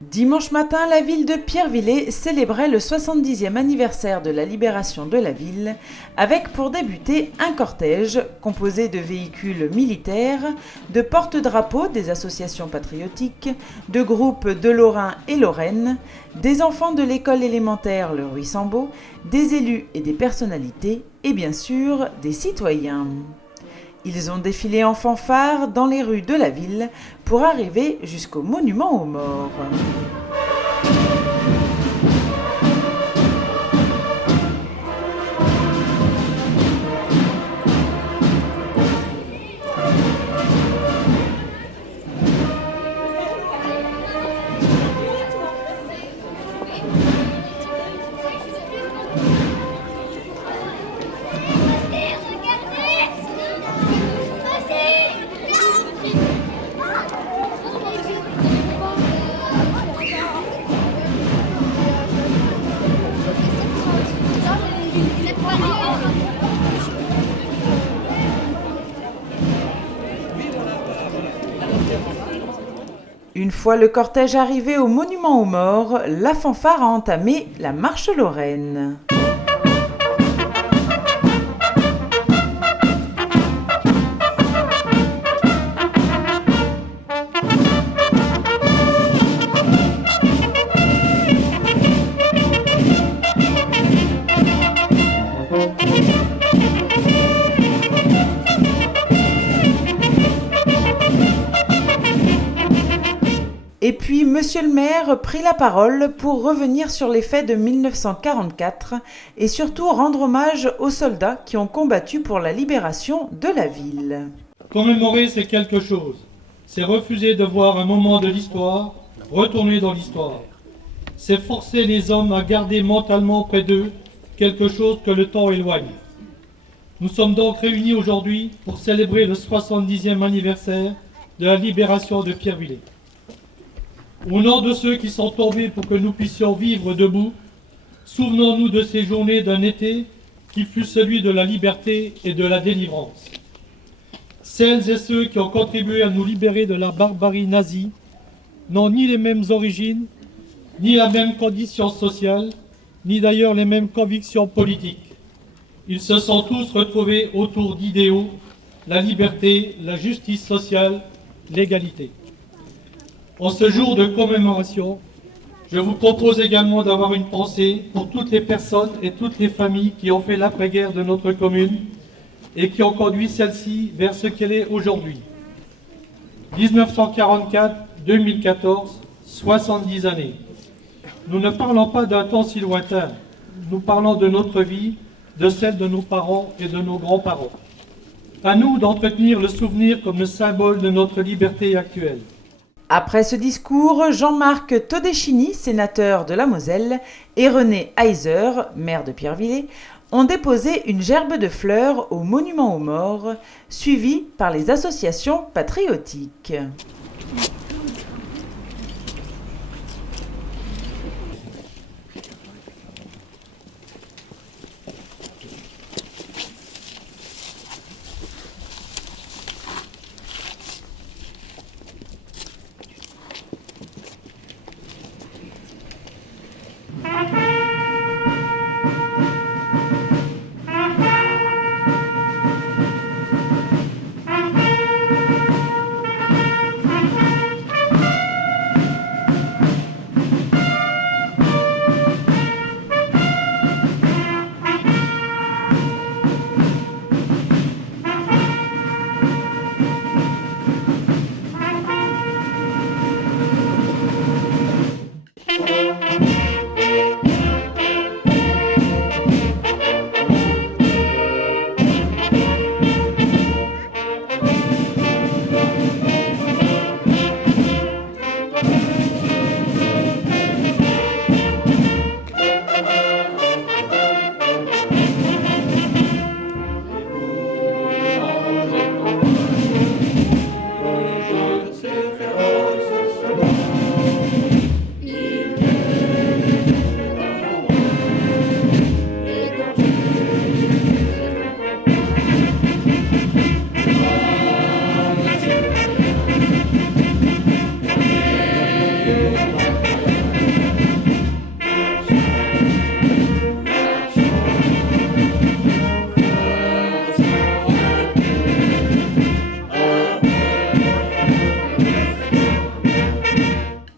Dimanche matin, la ville de Pierrevillers célébrait le 70e anniversaire de la libération de la ville, avec pour débuter un cortège composé de véhicules militaires, de porte-drapeaux des associations patriotiques, de groupes de Lorrains et Lorraines, des enfants de l'école élémentaire Le Ruissambault, des élus et des personnalités, et bien sûr des citoyens. Ils ont défilé en fanfare dans les rues de la ville pour arriver jusqu'au monument aux morts. Une fois le cortège arrivé au monument aux morts, la fanfare a entamé la marche lorraine. Et puis, monsieur le maire prit la parole pour revenir sur les faits de 1944 et surtout rendre hommage aux soldats qui ont combattu pour la libération de la ville. Commémorer, c'est quelque chose. C'est refuser de voir un moment de l'histoire retourner dans l'histoire. C'est forcer les hommes à garder mentalement près d'eux quelque chose que le temps éloigne. Nous sommes donc réunis aujourd'hui pour célébrer le 70e anniversaire de la libération de Pierrevillers. Au nom de ceux qui sont tombés pour que nous puissions vivre debout, souvenons-nous de ces journées d'un été qui fut celui de la liberté et de la délivrance. Celles et ceux qui ont contribué à nous libérer de la barbarie nazie n'ont ni les mêmes origines, ni la même condition sociale, ni d'ailleurs les mêmes convictions politiques. Ils se sont tous retrouvés autour d'idéaux, la liberté, la justice sociale, l'égalité. En ce jour de commémoration, je vous propose également d'avoir une pensée pour toutes les personnes et toutes les familles qui ont fait l'après-guerre de notre commune et qui ont conduit celle-ci vers ce qu'elle est aujourd'hui. 1944-2014, 70 années. Nous ne parlons pas d'un temps si lointain, nous parlons de notre vie, de celle de nos parents et de nos grands-parents. À nous d'entretenir le souvenir comme le symbole de notre liberté actuelle. Après ce discours, Jean-Marc Todeschini, sénateur de la Moselle, et René Heiser, maire de Pierrevillers, ont déposé une gerbe de fleurs au monument aux morts, suivis par les associations patriotiques.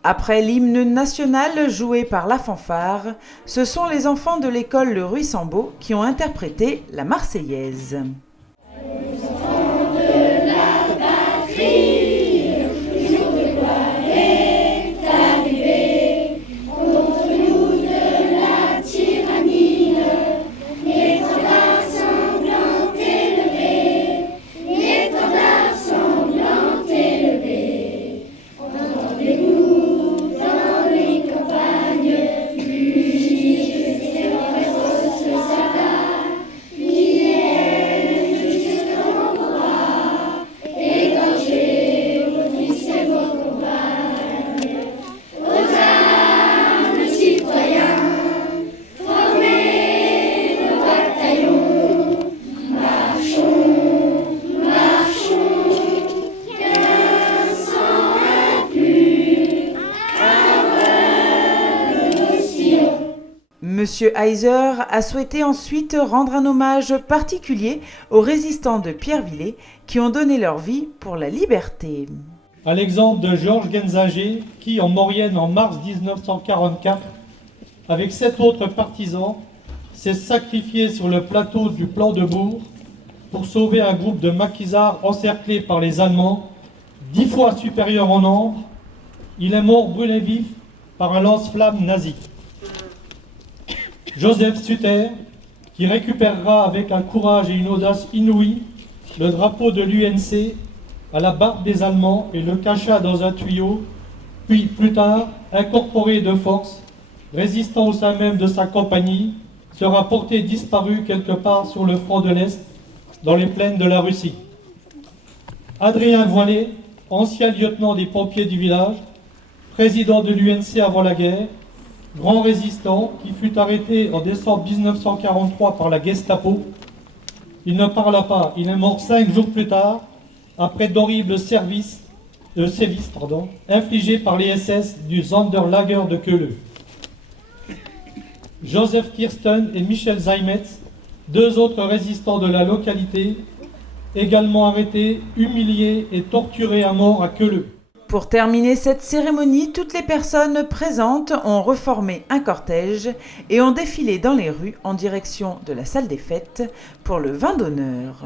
Après l'hymne national joué par la fanfare, ce sont les enfants de l'école Le Ruissambault qui ont interprété la Marseillaise. Monsieur Heiser a souhaité ensuite rendre un hommage particulier aux résistants de Pierrevillers qui ont donné leur vie pour la liberté. À l'exemple de Georges Genzager, qui, en Maurienne en mars 1944, avec 7 autres partisans, s'est sacrifié sur le plateau du Plan de Bourg pour sauver un groupe de maquisards encerclés par les Allemands, 10 fois supérieur en nombre. Il est mort brûlé vif par un lance-flamme nazi. Joseph Sutter, qui récupérera avec un courage et une audace inouïe le drapeau de l'UNC à la barbe des Allemands et le cacha dans un tuyau, puis plus tard, incorporé de force, résistant au sein même de sa compagnie, sera porté disparu quelque part sur le front de l'Est, dans les plaines de la Russie. Adrien Voilet, ancien lieutenant des pompiers du village, président de l'UNC avant la guerre, grand résistant qui fut arrêté en décembre 1943 par la Gestapo. Il ne parla pas, il est mort 5 jours plus tard, après d'horribles sévices infligés par les SS du Sonderlager de Keule. Joseph Kirsten et Michel Zeimetz, 2 autres résistants de la localité, également arrêtés, humiliés et torturés à mort à Keule. Pour terminer cette cérémonie, toutes les personnes présentes ont reformé un cortège et ont défilé dans les rues en direction de la salle des fêtes pour le vin d'honneur.